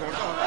کی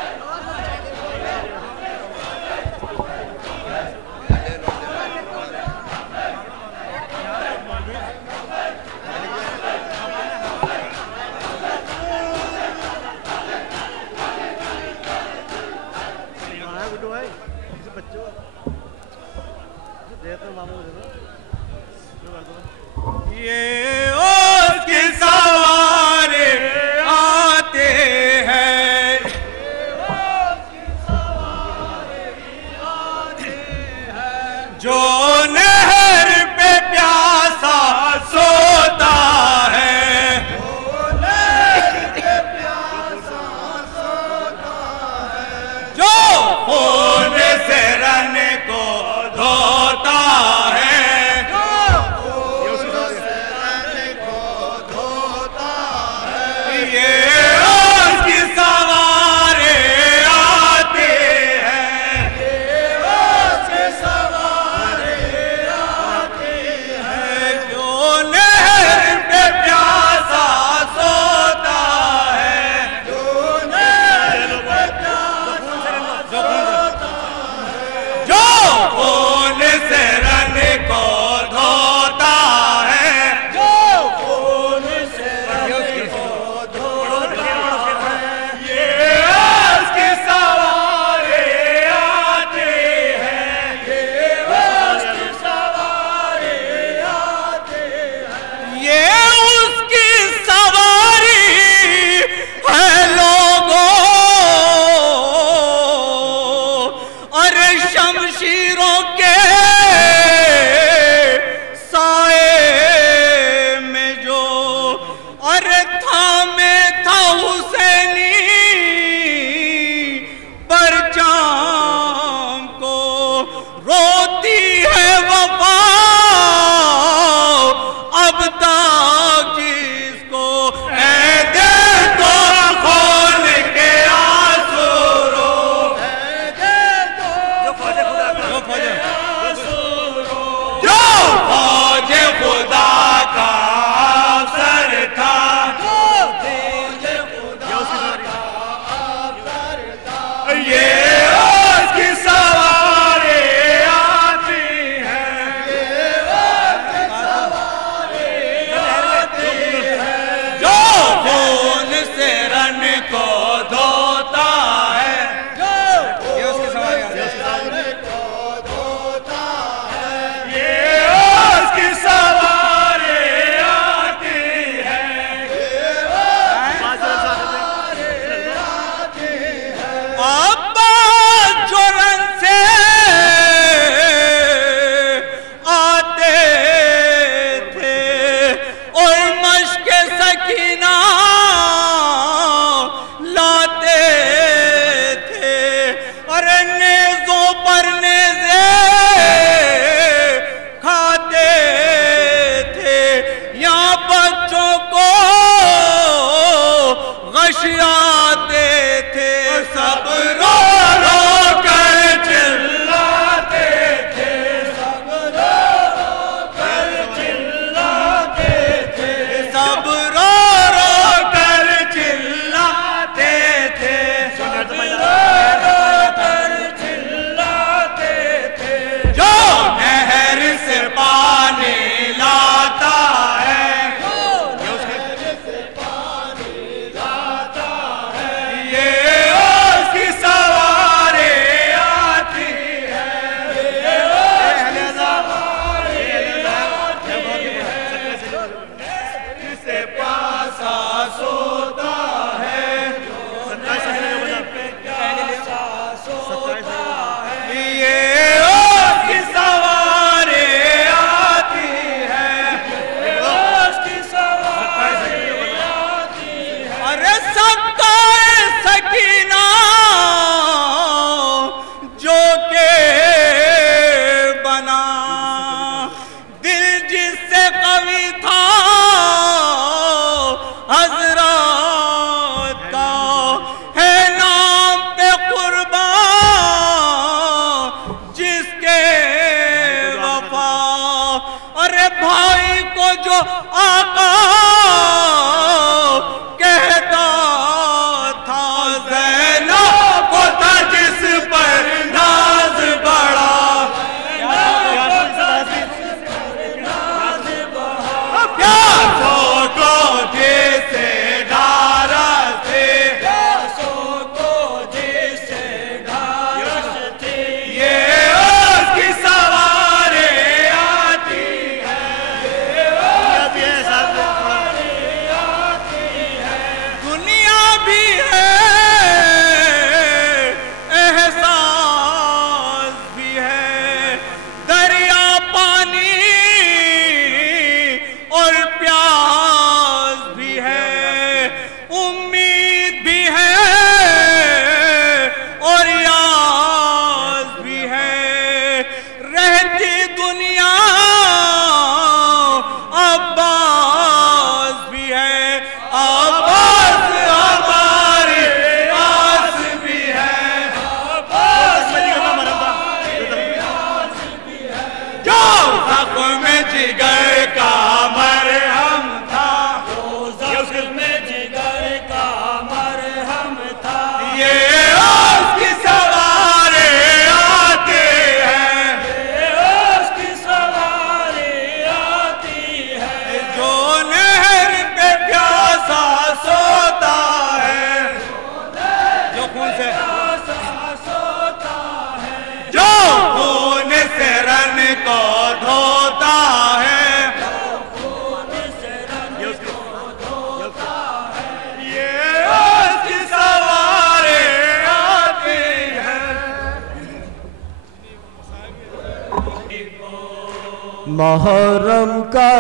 محرم کا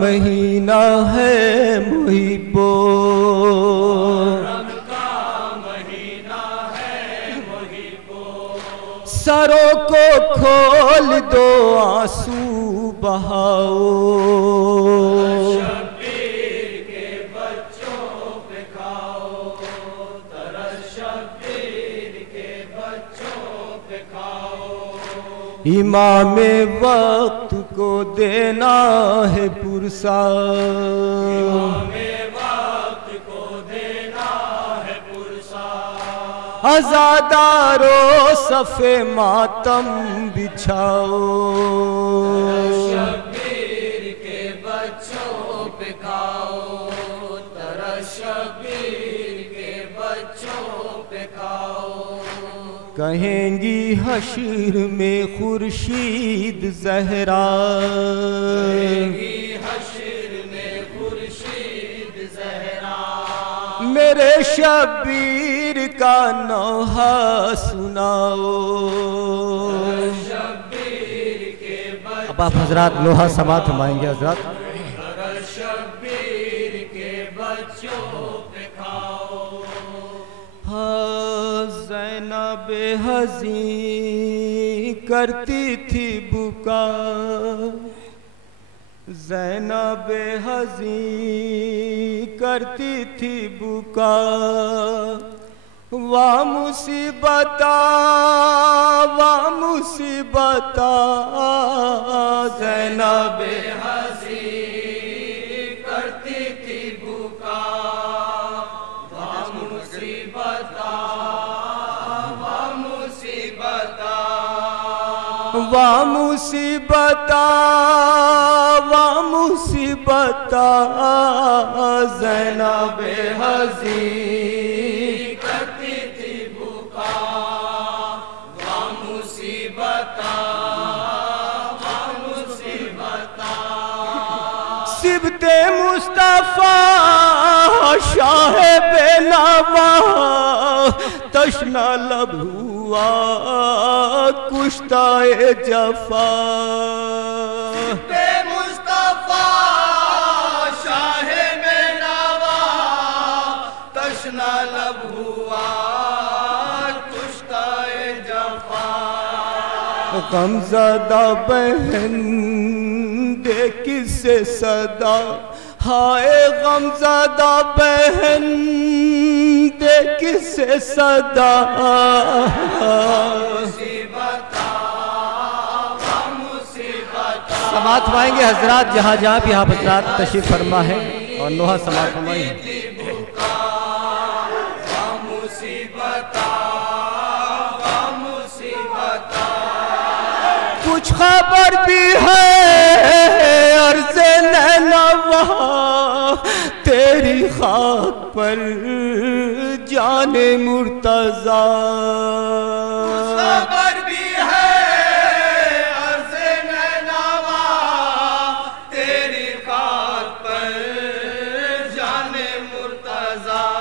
مہینہ ہے محبو، سروں کو کھول دو آنسو بہاؤ، شبیر کے بچوں پہ کھاؤ ترس، شبیر کے بچوں پہ کھاؤ، امام وقت کو دینا ہے پرسا، امام وقت کو دینا ہے پرسا، عزادارو صف ماتم بچھاؤ، شبیر کے بچوں پہ کھاؤ ترس، شبیر کے بچوں پہ کھاؤ، کہیں گی حشر میں خورشید زہرا، حشر میں خورشید زہرا، میرے شبیر کا نوحہ سناؤ، شبیر کے اب آپ حضرات نوحہ سماعت فرمائیں گے حضرات۔ ترس، شبیر کے بچوں پہ کھاؤ، ہاں زینب حزین کرتی تھی بکا، زینب حزین کرتی تھی بکا، وا مصیبتا زینب حزین کرتی تھی بکا، مصیبتا زینب حزین کرتی تھی بکا، مصیبتا سبت مصطفیٰ شاہ بے نوا، تشنہ لب ہوا کشتہ جفا، بے مصطفیٰ شاہ بے نوا، تشنہ لب ہوا کشتہ جفا، غمزدہ بہن دے کس سے صدا، ہائے غمزدہ بہن دے کس سے صدا، سماعت فرمائیں گے حضرات جہاں جہاں بھی آپ حضرات تشریف فرما ہے، اور نوحہ سماعت فرمائیں گے۔ کچھ خبر بھی ہے عرض نینوا، تیری خاک پر جان مرتضیٰ، خبر بھی ہے عرض نینوا، تیری خاک پر جان مرتضیٰ،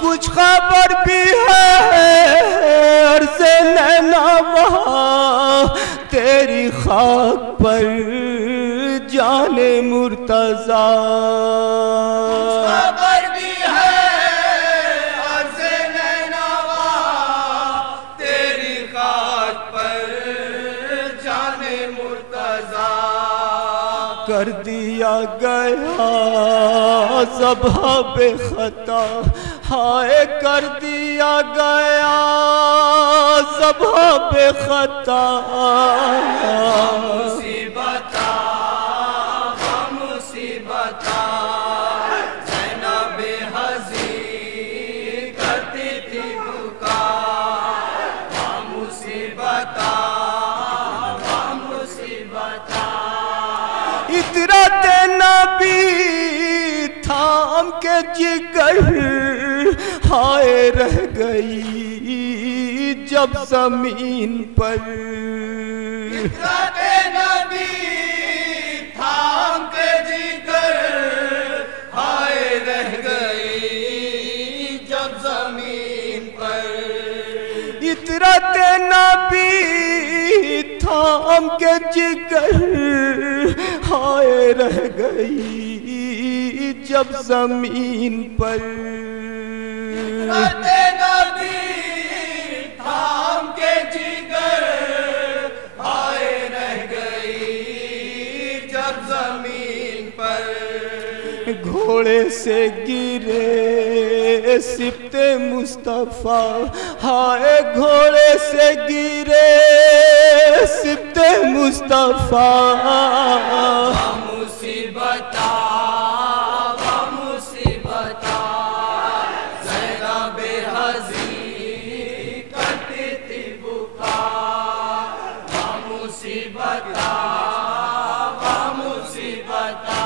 کچھ خبر بھی ہے عرض نینوا، تیری خاک پر جان مرتضیٰ، خبر بھی ہے عرض نینوا، تیری خاک پر جان مرتضیٰ، کر دیا گیا ذبح بے خطا، ہائے کر دیا گیا ذبح بے خطا، مصیبتا زینب حزین کرتی تھی بکا، مصیبتا اطرت نبی تھام کے جگر، ہائے رہ گئی جب زمین پر، اطرت نبی تھام کے جگر، ہائے رہ گئی جب زمین پر، اطرت نبی تھام کے جگر، رہ گئی جب زمین پر نبی تھام کے جگر ہائے رہ گئی جب زمین پر گھوڑے سے گرے سبط مصطفیٰ ہائے گھوڑے سے گرے سبط مصطفیٰ مصیبتہ مصیبتہ زینب حزین کرتی تھی پکار مصیبتہ مصیبتہ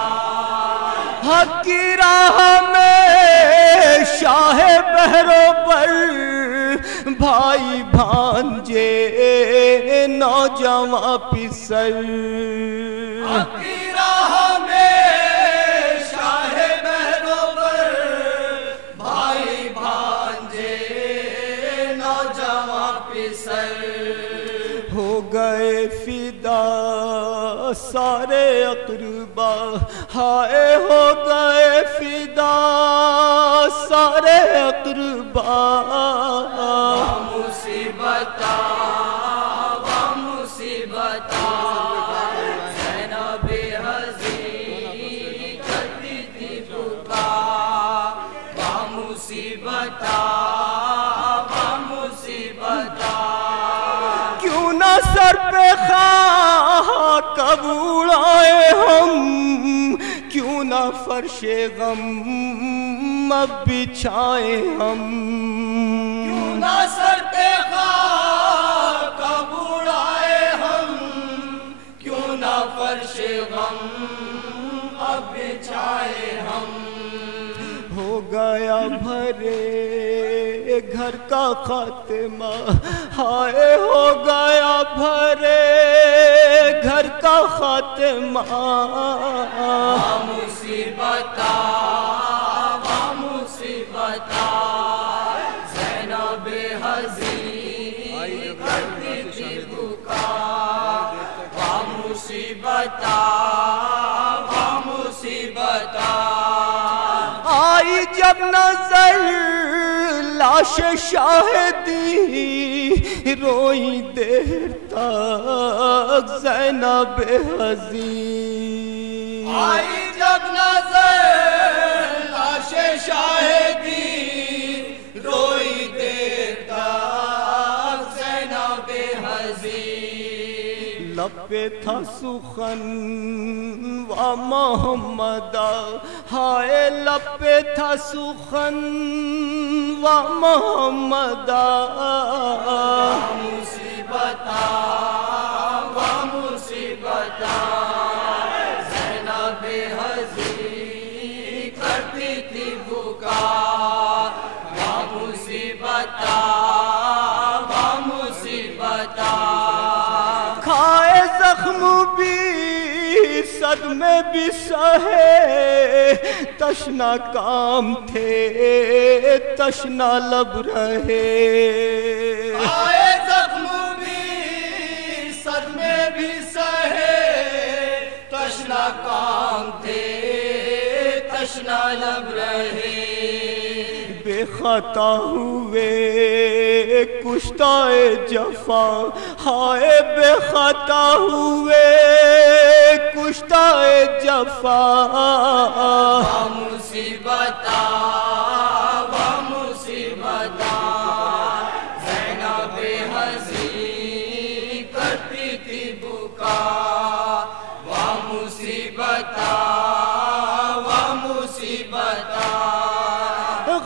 حق کی راہ میں شاہ بہرو پر بھائی بھانجے نوجوان پسر حق کی راہ میں شاہ بہرو پر بھائی بھانجے نوجوان پسر ہو گئے فدا سارے اقربا ہائے ہو گئے فدا سارے اقربا مصیبتہ مصیبتہ زینب حزین کرتی تھی پکار مصیبتہ مصیبتہ کیوں نہ سر پہ خاک اب اڑائے ہم کیوں نہ فرش غم اب بچھائے ہم کیوں نہ سر پہ خاک اب اڑائے ہم کیوں نہ فرش غم اب بچھائے ہم ہو گیا بھرے گھر کا خاتمہ ہائے ہو گیا بھرے گھر کا خاتمہ مصیبتہ مصیبتہ زینب حزین کرتی تھی پکار مصیبتہ مصیبتہ آئی جب نظر لاش شاہدی روئی دیر تک زینب حزین آئی جب نظر لاش شاہدی روئی دیر تک زینب حزین لب پہ تھا سخن و محمدہ ہائے لب پہ تھا سخن و محمدہ مصیبتہ مصیبتہ زینب حزین کرتی تھی پکار مصیبتہ مصیبتہ کھائے زخم بھی صدمے بھی سہے تشنا کام تھے تشنا لب رہے کھائے زخم بھی صدمے بھی سہے تشنا کام تھے تشنا لب رہے بے خطا ہوئے کشتائے جفا ہائے بے خطا ہوئے کشتائے جفا مصیبتہ مصیبتہ زینب حزین کرتی تھی پکار مصیبتہ مصیبتہ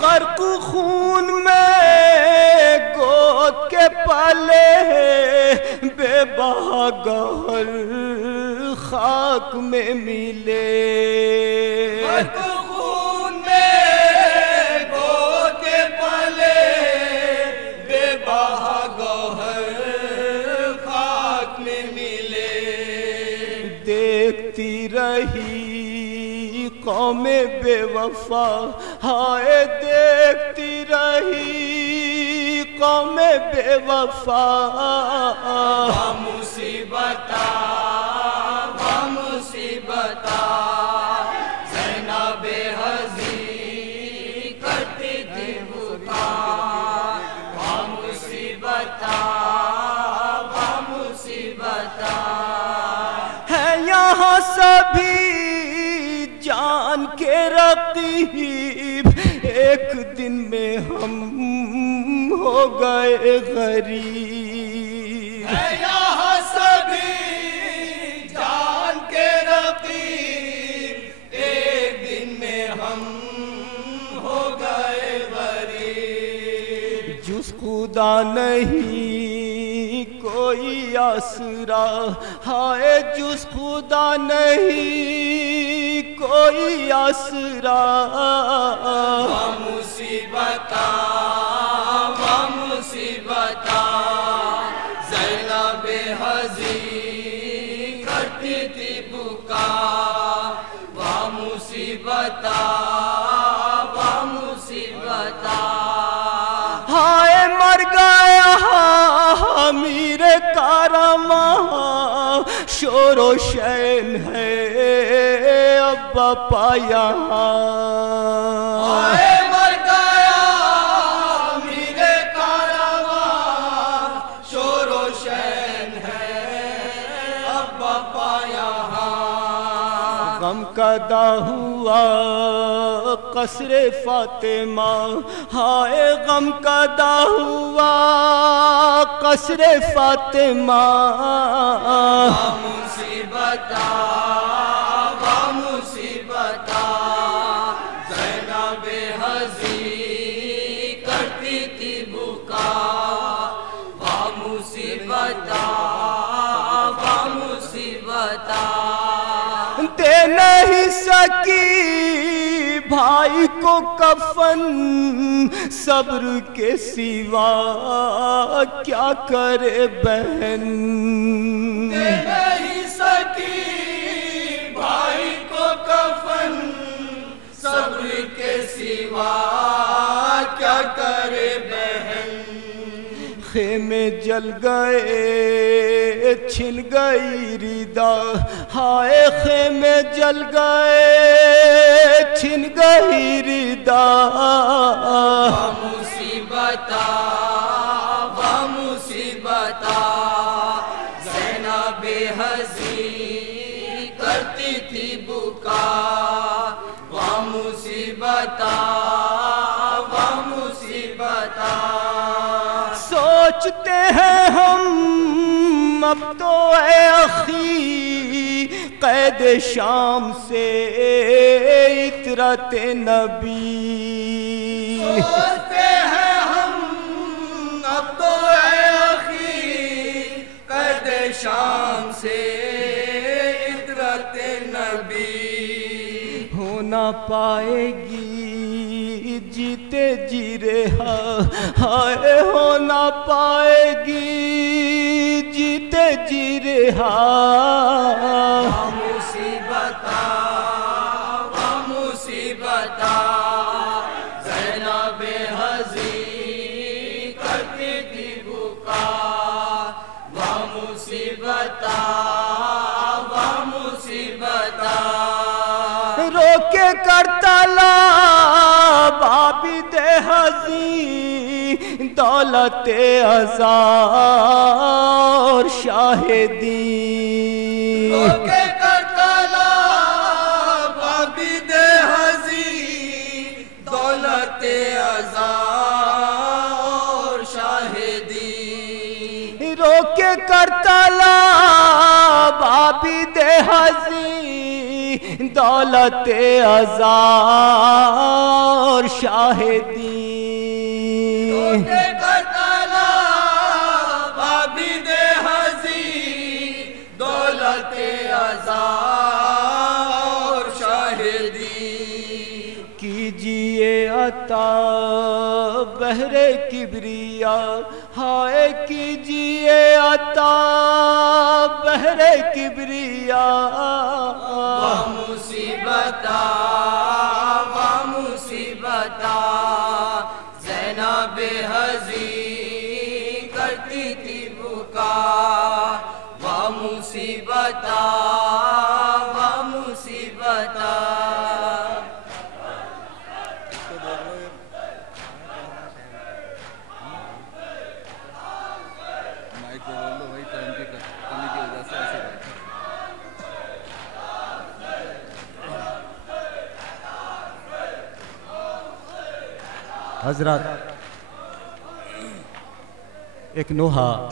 غرق خون میں گود کے پالے بے بہا گہر خاک میں ملے غرق خون میں گود کے پالے بے بہا گہر خاک میں ملے دیکھتی رہی قوم بے وفا ہائے دیکھتی رہی قوم بے وفا مصیبتہ مصیبتہ ہم ہو گئے غریب یہاں سبھی جان کے رقیب ایک دن میں ہم ہو گئے غریب جس خدا نہیں کوئی آسرا ہائے جس خدا نہیں کوئی آسرا مصیبتا زینب حزین کرتی تھی بکا مصیبتا ہائے مر گیا میرے کارماں شور و شین ہے ابا پایا مر گیا میرے کارواں شور و شین ہے اب پایا غم کدا ہوا قصر فاطمہ ہائے غم کدا ہوا قصر فاطمہ مصیبتا زینب حزین کرتی تھی بکا مصیبتا دے نہیں سکی بھائی کو کفن صبر کے سوا کیا کرے بہن نہیں سکی بھائی کو کفن صبر کے سوا کیا کرے بہن خیمے جل گئے چھن گئی ردا ہائے خیمے جل گئے چھن گئی ردا مصیبتا زینب حزین کرتی تھی بکا مصیبتا سوچتے ہیں ہم اب تو اے اخی قید شام سے عطرت نبی سوچتے ہیں ہم اب تو اے اخی قید شام سے عطرت نبی ہونا پائے گی جیتے جی رہا ہائے ہونا پائے گی جیتے جی رہا مصیبتا زینب حزین کرتی تھی بکا مصیبتا رو کے کرتا لا عابد حزین دولت ازار شاہدین روکے کرتا عابد حزین دولت ازار شاہدین رو کے کرتا لا عابد حزین دولت ازار شاہدین عابد حزین دولت ازار شاہدین کیجئے عطا بحر کبریا ہائے کیجئے عطا بحر کبریا مصیبتا زینب حزین کرتی تھی بکا مصیبتا حضرات ایک نوحہ